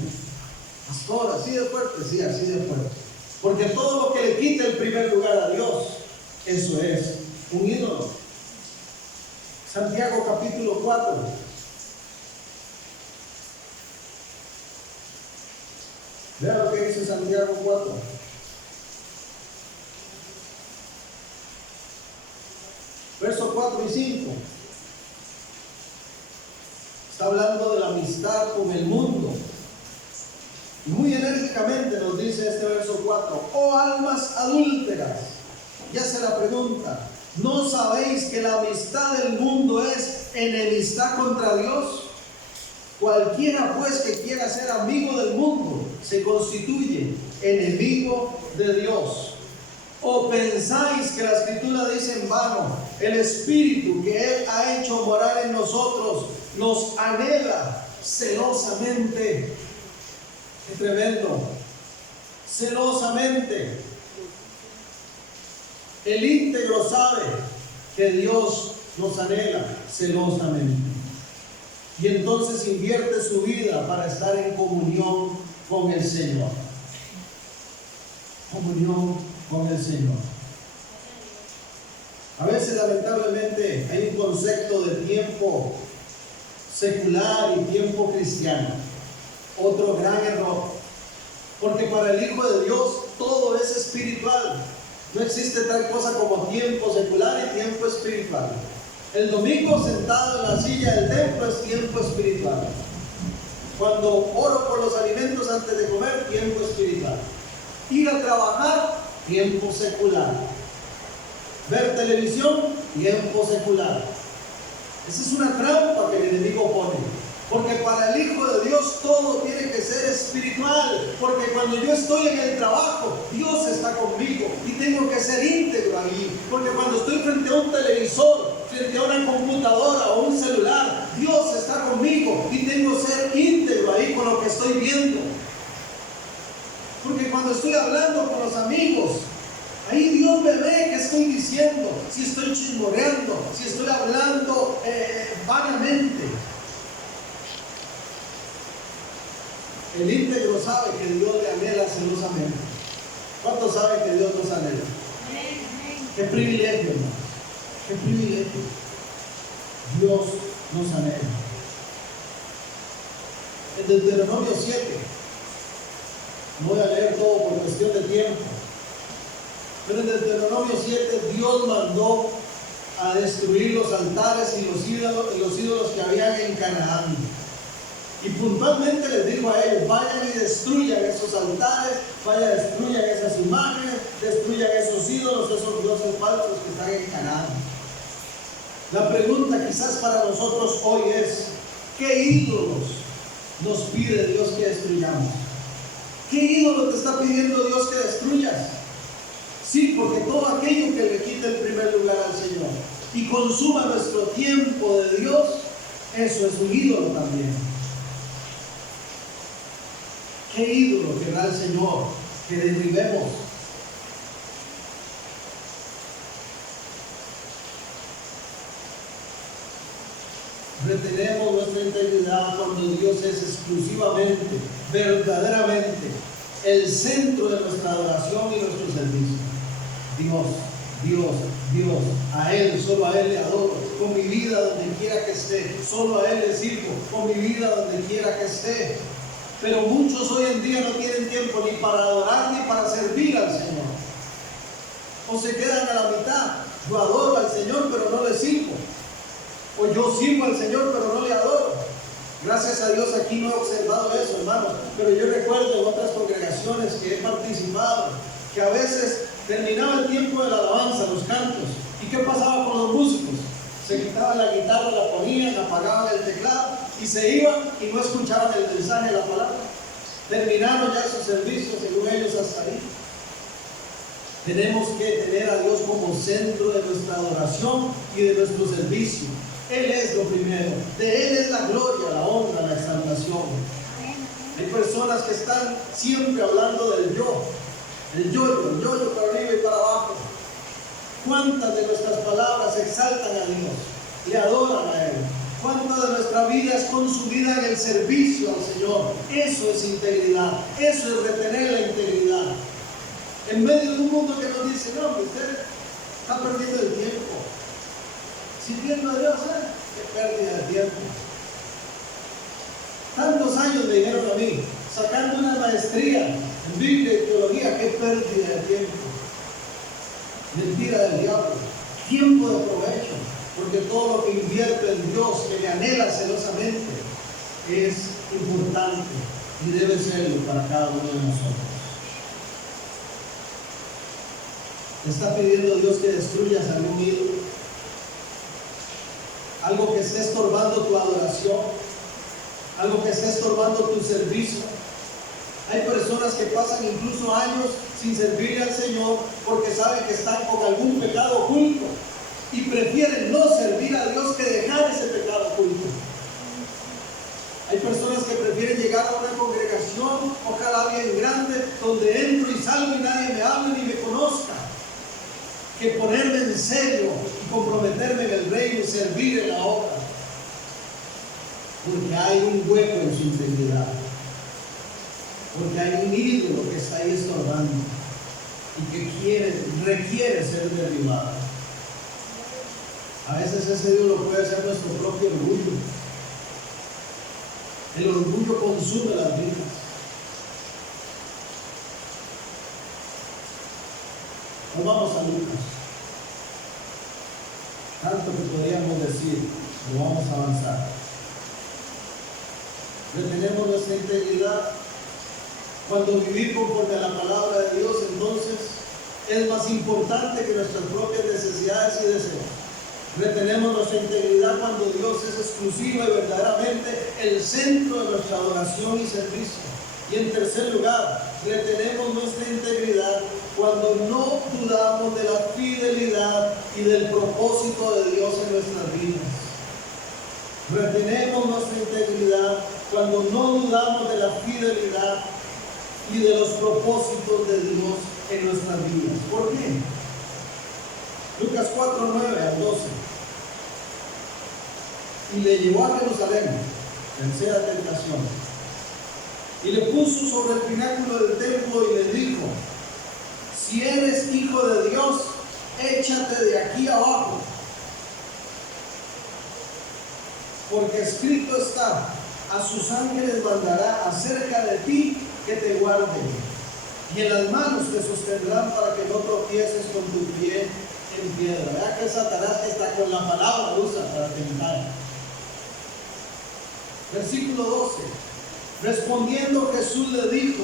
Pastor, así de fuerte, sí, así de fuerte. Porque todo lo que le quita el primer lugar a Dios, eso es un ídolo. Santiago capítulo 4. Vea lo que dice Santiago 4. Versos 4 y 5. Está hablando de la amistad con el mundo. Y muy enérgicamente nos dice este verso 4. Oh almas adúlteras. Ya se la pregunta. ¿No sabéis que la amistad del mundo es enemistad contra Dios? Cualquiera pues que quiera ser amigo del mundo se constituye enemigo de Dios. ¿O pensáis que la Escritura dice en vano? El Espíritu que Él ha hecho morar en nosotros nos anhela celosamente. ¡Qué tremendo! Celosamente. El íntegro sabe que Dios nos anhela celosamente. Y entonces invierte su vida para estar en comunión con el Señor. Comunión con el Señor. A veces lamentablemente hay un concepto de tiempo secular y tiempo cristiano. Otro gran error. Porque para el Hijo de Dios todo es espiritual. No existe tal cosa como tiempo secular y tiempo espiritual. El domingo sentado en la silla del templo es tiempo espiritual. Cuando oro por los alimentos antes de comer, tiempo espiritual. Ir a trabajar, tiempo secular. Ver televisión, tiempo secular. Esa es una trampa que el enemigo pone. Porque para el Hijo de Dios todo tiene que ser espiritual. Porque cuando yo estoy en el trabajo, Dios está conmigo y tengo que ser íntegro ahí. Porque cuando estoy frente a un televisor, frente a una computadora o un celular, Dios está conmigo y tengo que ser íntegro ahí con lo que estoy viendo. Porque cuando estoy hablando con los amigos, ahí Dios me ve que estoy diciendo, si estoy chismoreando, si estoy hablando vanamente. El íntegro sabe que Dios le anhela celosamente. ¿Cuántos saben que Dios nos anhela? Qué privilegio, hermano. Qué privilegio. Dios nos anhela. En Deuteronomio 7, no voy a leer todo por cuestión de tiempo, pero en Deuteronomio 7 Dios mandó a destruir los altares y los ídolos que habían en Canaán. Y puntualmente les dijo a ellos: vayan y destruyan esos altares, vayan y destruyan esas imágenes, destruyan esos ídolos, esos dioses falsos que están en Canaán. La pregunta quizás para nosotros hoy es: ¿qué ídolos nos pide Dios que destruyamos? ¿Qué ídolo te está pidiendo Dios que destruyas? Sí, porque todo aquello que le quita el primer lugar al Señor y consuma nuestro tiempo de Dios, eso es un ídolo también. ¿Qué ídolo querrá el Señor que derribemos? Retenemos nuestra integridad cuando Dios es exclusivamente, verdaderamente, el centro de nuestra adoración y nuestro servicio. Dios, a Él, solo a Él le adoro, con mi vida donde quiera que esté, solo a Él le sirvo, con mi vida donde quiera que esté. Pero muchos hoy en día no tienen tiempo ni para adorar ni para servir al Señor. O se quedan a la mitad. Yo adoro al Señor, pero no le sirvo. O yo sirvo al Señor, pero no le adoro. Gracias a Dios aquí no he observado eso, hermanos. Pero yo recuerdo en otras congregaciones que he participado, que a veces terminaba el tiempo de la alabanza, los cantos. ¿Y qué pasaba con los músicos? Se quitaban la guitarra, la ponían, apagaban el teclado y se iban y no escuchaban el mensaje de la palabra. Terminaron ya sus servicios, según ellos, hasta ahí. Tenemos que tener a Dios como centro de nuestra adoración y de nuestro servicio. Él es lo primero. De Él es la gloria, la honra, la exaltación. Hay personas que están siempre hablando del yo. El yo para arriba y para abajo. ¿Cuántas de nuestras palabras exaltan a Dios? Le adoran a Él. ¿Cuánta de nuestra vida es consumida en el servicio al Señor? Eso es integridad. Eso es retener la integridad. En medio de un mundo que nos dice: no, usted está perdiendo el tiempo. Sirviendo a Dios, qué pérdida de tiempo. Tantos años me dijeron a mí, sacando una maestría en Biblia y teología, qué pérdida de tiempo. Mentira del diablo. Tiempo de provecho. Porque todo lo que invierte en Dios, que le anhela celosamente, es importante y debe serlo para cada uno de nosotros. ¿Te está pidiendo Dios que destruyas algún ídolo? Algo que esté estorbando tu adoración, algo que esté estorbando tu servicio. Hay personas que pasan incluso años sin servirle al Señor porque saben que están con algún pecado oculto y prefieren no servir a Dios que dejar ese pecado oculto. Hay personas que prefieren llegar a una congregación, ojalá bien grande, donde entro y salgo y nadie me hable ni me conozca, que ponerme en serio y comprometerme en el reino y servir en la obra. Porque hay un hueco en su integridad. Porque hay un ídolo que está ahí estorbando y que requiere ser derribado. A veces ese ídolo puede ser nuestro propio orgullo. El orgullo consume las vidas. Nos vamos a Lucas. Tanto que podríamos decir, lo vamos a avanzar. Retenemos nuestra integridad. Cuando vivir conforme a la palabra de Dios, entonces es más importante que nuestras propias necesidades y deseos. Retenemos nuestra integridad cuando Dios es exclusivo y verdaderamente el centro de nuestra adoración y servicio. Y en tercer lugar, retenemos nuestra integridad cuando no dudamos de la fidelidad y del propósito de Dios en nuestras vidas. Retenemos nuestra integridad cuando no dudamos de la fidelidad y de los propósitos de Dios en nuestras vidas. ¿Por qué? Lucas 4, 9 al 12. Y le llevó a Jerusalén, tercera tentación, y le puso sobre el pináculo del templo y le dijo: si eres hijo de Dios, échate de aquí abajo, porque escrito está: a sus ángeles mandará acerca de ti que te guarden, y en las manos te sostendrán para que no tropieces con tu pie en piedra. Vea que Satanás está con la palabra usa para tentar. Versículo 12. Respondiendo Jesús le dijo: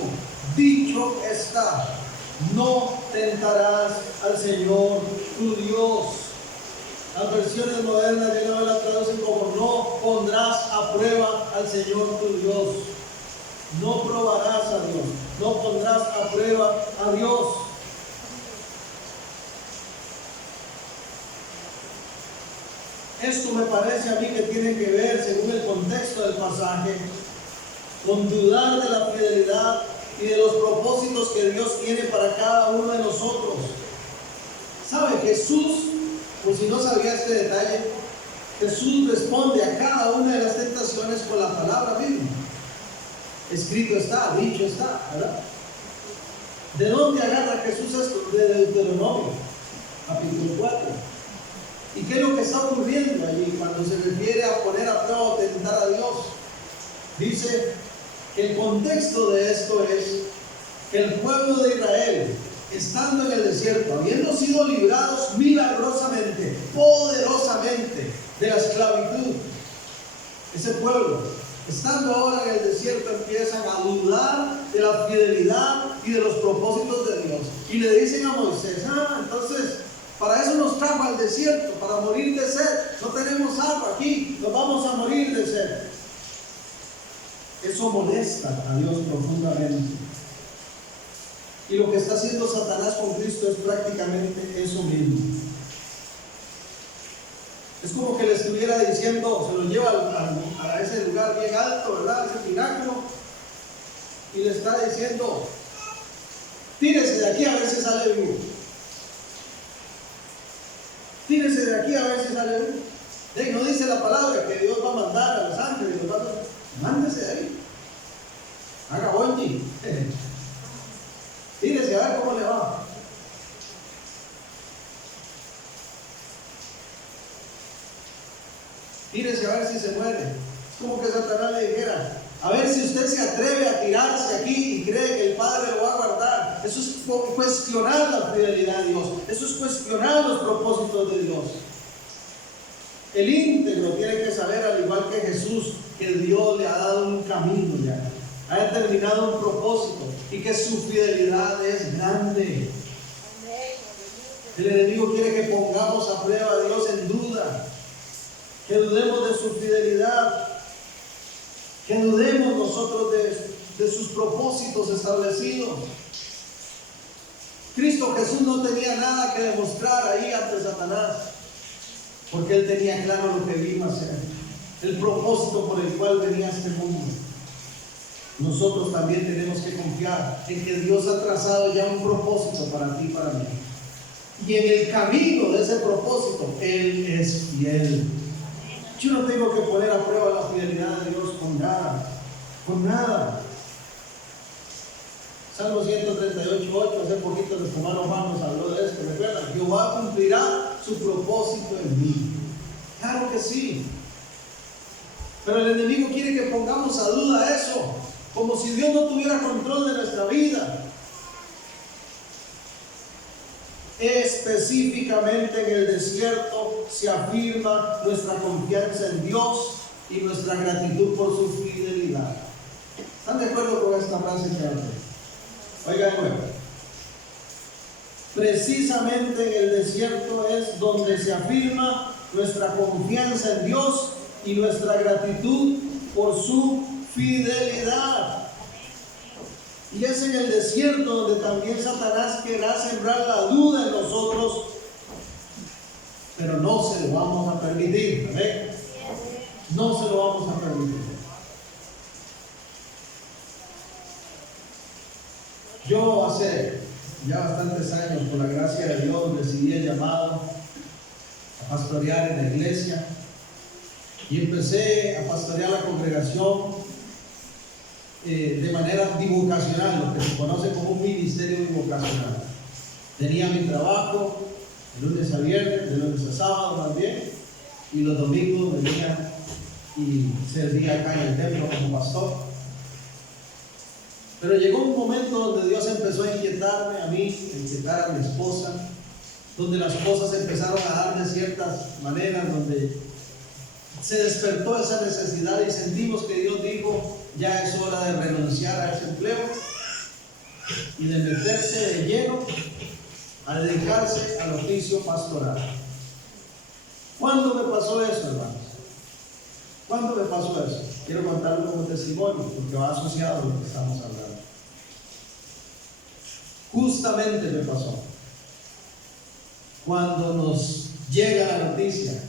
dicho está, no tentarás al Señor tu Dios. Las versiones modernas de nuevo la traducen como: no pondrás a prueba al Señor tu Dios. No probarás a Dios, no pondrás a prueba a Dios. Esto me parece a mí que tiene que ver, según el contexto del pasaje, con dudar de la fidelidad y de los propósitos que Dios tiene para cada uno de nosotros. ¿Sabe? Jesús, por si no sabía este detalle, Jesús responde a cada una de las tentaciones con la palabra bíblica. Escrito está, dicho está, ¿verdad? ¿De dónde agarra Jesús esto? De Deuteronomio, capítulo 4. ¿Y qué es lo que está ocurriendo allí cuando se refiere a poner a prueba o tentar a Dios? Dice que el contexto de esto es que el pueblo de Israel, estando en el desierto, habiendo sido librados milagrosamente, poderosamente de la esclavitud, ese pueblo, estando ahora en el desierto, empiezan a dudar de la fidelidad y de los propósitos de Dios. Y le dicen a Moisés: entonces, para eso nos trajo al desierto, para morir de sed. No tenemos agua aquí, nos vamos a morir de sed. Eso molesta a Dios profundamente. Y lo que está haciendo Satanás con Cristo es prácticamente eso mismo. Es como que le estuviera diciendo, se lo lleva a ese lugar bien alto, ¿verdad? Ese pináculo, y le está diciendo: tírese de aquí a ver si sale vivo. Tírese de aquí a ver si sale vivo. Y no dice la palabra que Dios va a mandar a los ángeles, mándese de ahí. Haga bonji. Tírese a ver cómo le va. Tírese a ver si se muere. Es como que Satanás le dijera: a ver si usted se atreve a tirarse aquí y cree que el Padre lo va a guardar. Eso es cuestionar la fidelidad de Dios. Eso es cuestionar los propósitos de Dios. El íntegro tiene que saber, al igual que Jesús, que Dios le ha dado un camino ya, ha determinado un propósito y que su fidelidad es grande. El enemigo quiere que pongamos a prueba a Dios en duda, que dudemos de su fidelidad, que dudemos nosotros de sus propósitos establecidos. Cristo Jesús no tenía nada que demostrar ahí ante Satanás, porque él tenía claro lo que vino a hacer, el propósito por el cual venía a este mundo. Nosotros también tenemos que confiar en que Dios ha trazado ya un propósito para ti y para mí, y en el camino de ese propósito Él es fiel. Yo no tengo que poner a prueba la fidelidad de Dios con nada, con nada. Salmo 138:8, hace poquito nuestro hermano Juan nos habló de esto. ¿Recuerdan? Jehová cumplirá su propósito en mí. Claro que sí. Pero el enemigo quiere que pongamos a duda eso, como si Dios no tuviera control de nuestra vida. Específicamente en el desierto se afirma nuestra confianza en Dios y nuestra gratitud por su fidelidad. ¿Están de acuerdo con esta frase que hablé? Oiga de nuevo. Precisamente en el desierto es donde se afirma nuestra confianza en Dios y nuestra gratitud por su fidelidad. Y es en el desierto donde también Satanás querrá sembrar la duda en nosotros, pero no se lo vamos a permitir. ¿Amén? No se lo vamos a permitir. Yo hace ya bastantes años, por la gracia de Dios, recibí el llamado a pastorear en la iglesia y empecé a pastorear la congregación de manera bivocacional, lo que se conoce como un ministerio bivocacional. Tenía mi trabajo de lunes a viernes, de lunes a sábado más bien, y los domingos venía y servía acá en el templo como pastor. Pero llegó un momento donde Dios empezó a inquietarme a mí, a inquietar a mi esposa, donde las cosas empezaron a dar de ciertas maneras, donde se despertó esa necesidad y sentimos que Dios dijo: ya es hora de renunciar a ese empleo y de meterse de lleno a dedicarse al oficio pastoral. ¿Cuándo me pasó eso, hermanos? ¿Cuándo me pasó eso? Quiero contarlo como testimonio, porque va asociado a lo que estamos hablando. Justamente me pasó cuando nos llega la noticia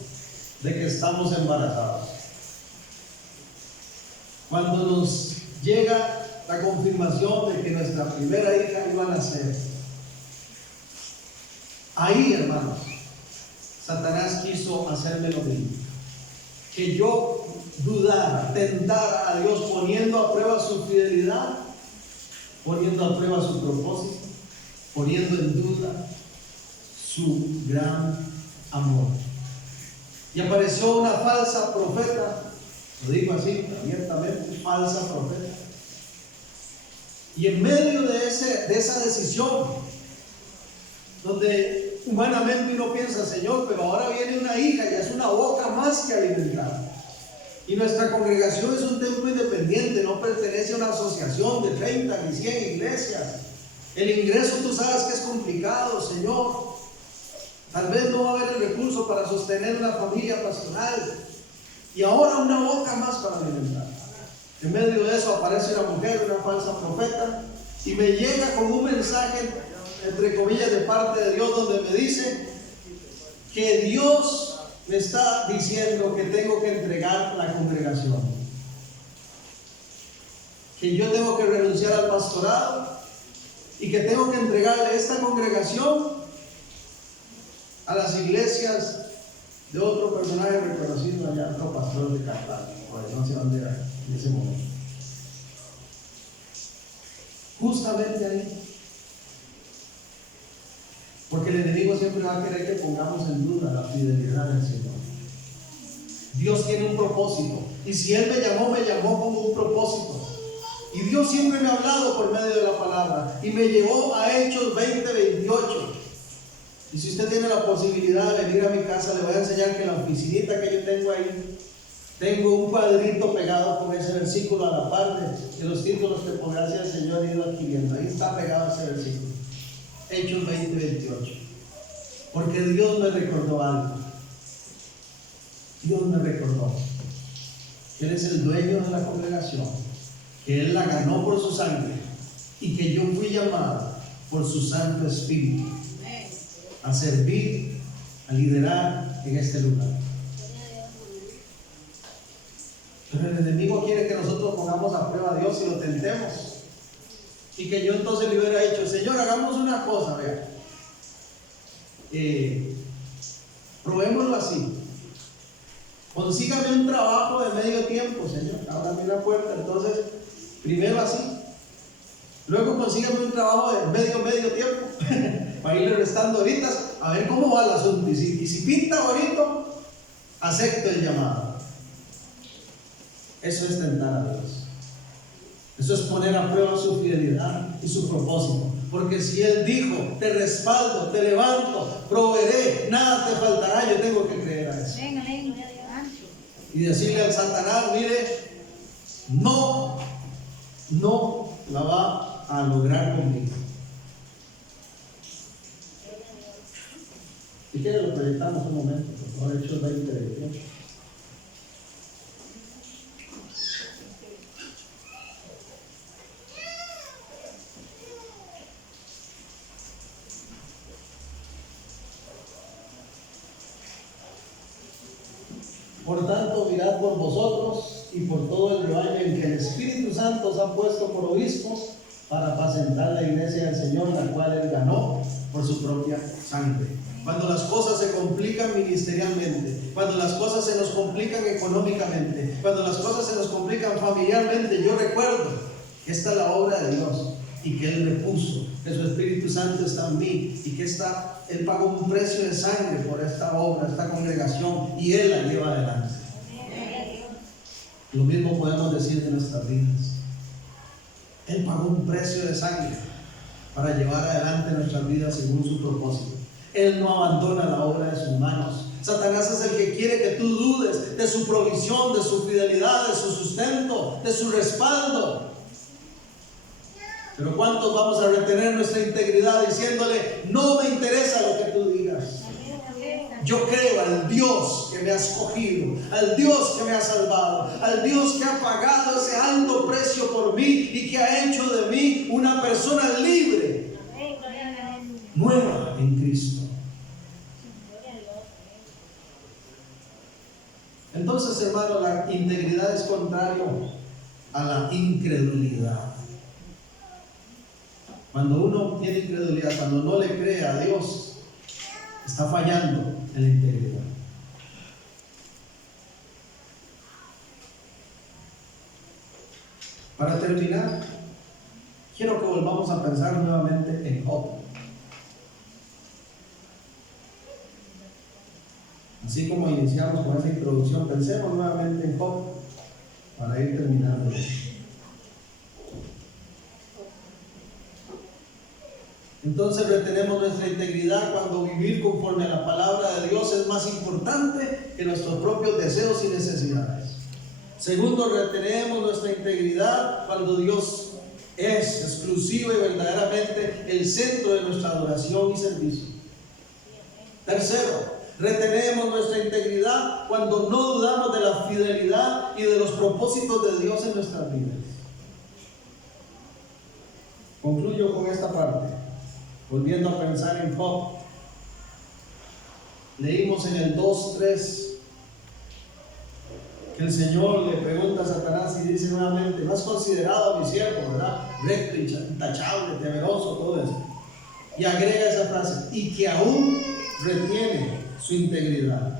de que estamos embarazados. Cuando nos llega la confirmación de que nuestra primera hija iba a nacer. Ahí, hermanos, Satanás quiso hacerme lo mismo. Que yo dudara, tentara a Dios, poniendo a prueba su fidelidad, poniendo a prueba su propósito, poniendo en duda su gran amor. Y apareció una falsa profeta, lo digo así abiertamente, falsa profeta. Y en medio de esa decisión, donde humanamente uno piensa: Señor, pero ahora viene una hija y es una boca más que alimentar. Y nuestra congregación es un templo independiente, no pertenece a una asociación de 30 ni 100 iglesias. El ingreso, tú sabes que es complicado, Señor. Tal vez no va a haber el recurso para sostener una familia pastoral. Y ahora una boca más para alimentar. En medio de eso aparece una mujer, una falsa profeta, y me llega con un mensaje, entre comillas, de parte de Dios, donde me dice que Dios me está diciendo que tengo que entregar la congregación, que yo tengo que renunciar al pastorado y que tengo que entregarle esta congregación a las iglesias de otro personaje reconocido allá, otro pastor de Cartago, no sé dónde era en ese momento. Justamente ahí. Porque el enemigo siempre va a querer que pongamos en duda la fidelidad del Señor. Dios tiene un propósito. Y si Él me llamó como un propósito. Y Dios siempre me ha hablado por medio de la palabra. Y me llevó a Hechos 20:28. Y si usted tiene la posibilidad de venir a mi casa, le voy a enseñar que en la oficinita que yo tengo ahí, tengo un cuadrito pegado con ese versículo a la parte de los títulos que por gracia del Señor he ido adquiriendo. Ahí está pegado ese versículo. Hechos 20:28. Porque Dios me recordó algo. Dios me recordó que Él es el dueño de la congregación, que Él la ganó por su sangre y que yo fui llamado por su Santo Espíritu a servir, a liderar en este lugar. Pero el enemigo quiere que nosotros pongamos a prueba a Dios y lo tentemos. Y que yo entonces le hubiera dicho: Señor, hagamos una cosa, vea. Probémoslo así. Consígame un trabajo de medio tiempo, Señor. Ábrame una puerta. Entonces, primero así. Luego consígame un trabajo de medio tiempo. Para irle restando horitas, a ver cómo va el asunto. Y si pinta bonito, acepto el llamado. Eso es tentar a Dios. Eso es poner a prueba su fidelidad y su propósito. Porque si Él dijo: te respaldo, te levanto, proveeré, nada te faltará, yo tengo que creer a eso. Y decirle al Satanás: mire, no la va a lograr conmigo. Si quiere lo proyectamos un momento. Ahora Hechos 20:28. Por tanto, mirad por vosotros y por todo el rebaño en que el Espíritu Santo os ha puesto por obispos para apacentar la iglesia del Señor, la cual Él ganó por su propia sangre. Cuando las cosas se complican ministerialmente, cuando las cosas se nos complican económicamente, cuando las cosas se nos complican familiarmente, yo recuerdo que esta es la obra de Dios y que Él me puso, que su Espíritu Santo está en mí y que Él pagó un precio de sangre por esta obra, esta congregación, y Él la lleva adelante. Lo mismo podemos decir de nuestras vidas. Él pagó un precio de sangre para llevar adelante nuestras vidas según su propósito. Él no abandona la obra de sus manos. Satanás es el que quiere que tú dudes de su provisión, de su fidelidad, de su sustento, de su respaldo. Pero ¿cuántos vamos a retener nuestra integridad diciéndole, no me interesa lo que tú digas? Yo creo al Dios que me ha escogido, al Dios que me ha salvado, al Dios que ha pagado ese alto precio por mí y que ha hecho de mí una persona libre, nueva en Cristo. Entonces, hermano, la integridad es contrario a la incredulidad. Cuando uno tiene incredulidad, cuando no le cree a Dios, está fallando en la integridad. Para terminar, quiero que volvamos a pensar nuevamente en Job. Así como iniciamos con esa introducción, pensemos nuevamente en Job para ir terminando. Entonces retenemos nuestra integridad cuando vivir conforme a la palabra de Dios es más importante que nuestros propios deseos y necesidades. Segundo, retenemos nuestra integridad cuando Dios es exclusivo y verdaderamente el centro de nuestra adoración y servicio. Tercero, retenemos nuestra integridad cuando no dudamos de la fidelidad y de los propósitos de Dios en nuestras vidas. Concluyo con esta parte. Volviendo a pensar en Job, leímos en el 2:3 que el Señor le pregunta a Satanás y dice nuevamente, ¿no has considerado a mi siervo, verdad? Recto, intachable, temeroso, todo eso. Y agrega esa frase, y que aún retiene su integridad.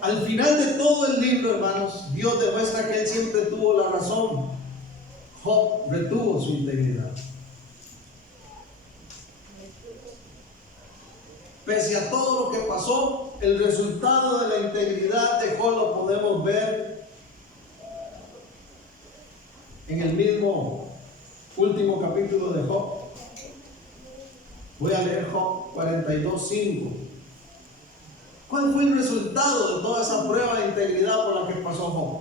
Al final de todo el libro, hermanos, Dios demuestra que Él siempre tuvo la razón. Job retuvo su integridad. Pese a todo lo que pasó, el resultado de la integridad de Job lo podemos ver en el mismo último capítulo de Job. Voy a leer Job 42:5. ¿Cuál fue el resultado de toda esa prueba de integridad por la que pasó Job?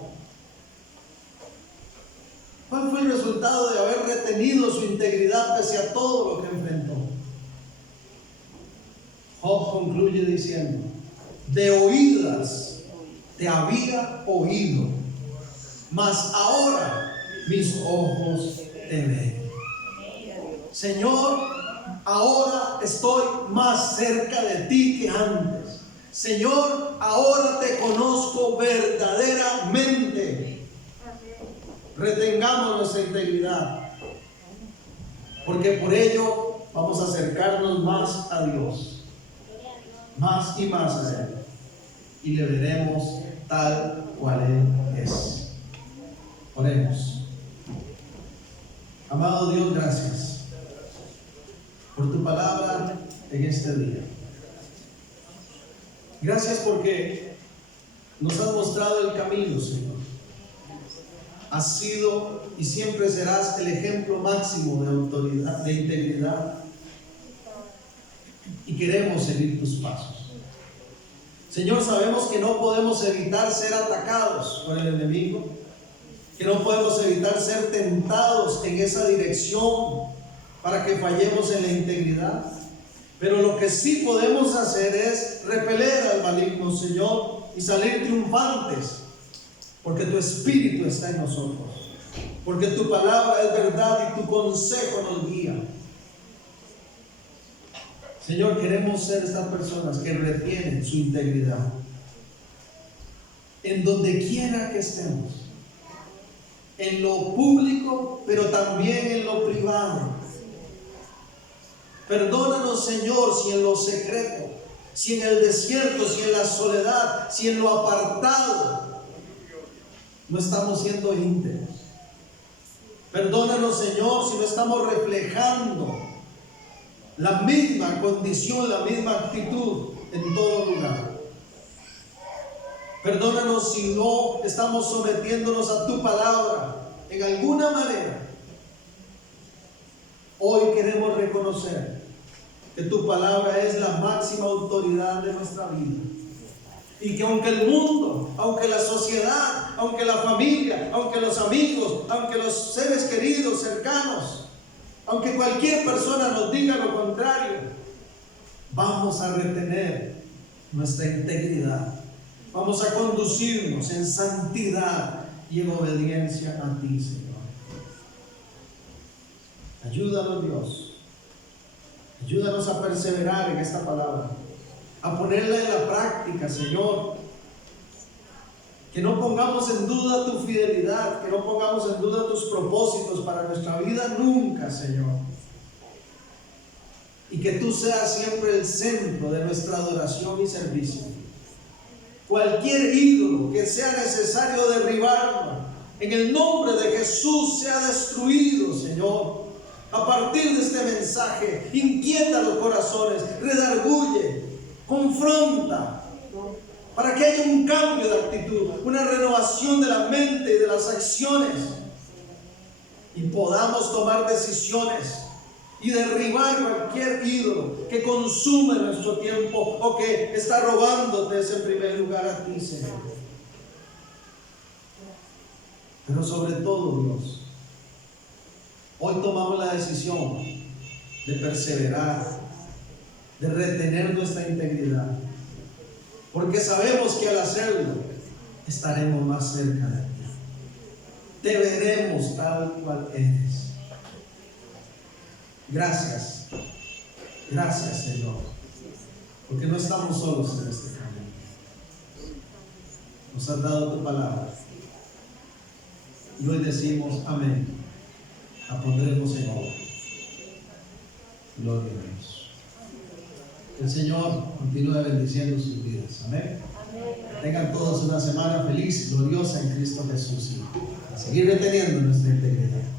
¿Cuál fue el resultado de haber retenido su integridad pese a todo lo que enfrentó? Job concluye diciendo, de oídas te había oído, mas ahora mis ojos te ven. Señor, ahora estoy más cerca de ti que antes. Señor, ahora te conozco verdaderamente. Retengamos nuestra integridad, porque por ello vamos a acercarnos más a Dios, más y más a Él, y le veremos tal cual Él es. Oremos. Amado Dios, gracias por tu palabra en este día. Gracias porque nos has mostrado el camino, Señor. Has sido y siempre serás el ejemplo máximo de autoridad, de integridad. Y queremos seguir tus pasos. Señor, sabemos que no podemos evitar ser atacados por el enemigo, que no podemos evitar ser tentados en esa dirección para que fallemos en la integridad. Pero lo que sí podemos hacer es repeler al maligno, Señor, y salir triunfantes, porque tu Espíritu está en nosotros, porque tu palabra es verdad y tu consejo nos guía. Señor, queremos ser estas personas que retienen su integridad en donde quiera que estemos, en lo público, pero también en lo privado. Perdónanos, Señor, si en lo secreto, si en el desierto, si en la soledad, si en lo apartado no estamos siendo íntegros. Perdónanos, Señor, si no estamos reflejando la misma condición, la misma actitud en todo lugar. Perdónanos si no estamos sometiéndonos a tu palabra en alguna manera. Hoy queremos reconocer que tu palabra es la máxima autoridad de nuestra vida. Y que aunque el mundo, aunque la sociedad, aunque la familia, aunque los amigos, aunque los seres queridos, cercanos, aunque cualquier persona nos diga lo contrario, vamos a retener nuestra integridad. Vamos a conducirnos en santidad y en obediencia a ti, Señor. Ayúdanos, Dios. Ayúdanos a perseverar en esta palabra, a ponerla en la práctica, Señor. Que no pongamos en duda tu fidelidad, que no pongamos en duda tus propósitos para nuestra vida nunca, Señor. Y que tú seas siempre el centro de nuestra adoración y servicio. Cualquier ídolo que sea necesario derribarlo, en el nombre de Jesús, sea destruido, Señor. A partir de este mensaje, inquieta los corazones, redarguye, confronta, para que haya un cambio de actitud, una renovación de la mente y de las acciones, y podamos tomar decisiones y derribar cualquier ídolo que consume nuestro tiempo o que está robándote ese primer lugar a ti, Señor. Pero sobre todo, Dios, hoy tomamos la decisión de perseverar, de retener nuestra integridad, porque sabemos que al hacerlo estaremos más cerca de ti. Te veremos tal cual eres. Gracias, gracias, Señor, porque no estamos solos en este camino. Nos has dado tu palabra y hoy decimos amén. La pondremos en obra. Gloria a Dios. El Señor continúe bendiciendo sus vidas. Amén. Tengan todos una semana feliz, gloriosa en Cristo Jesús. A seguir reteniendo nuestra integridad.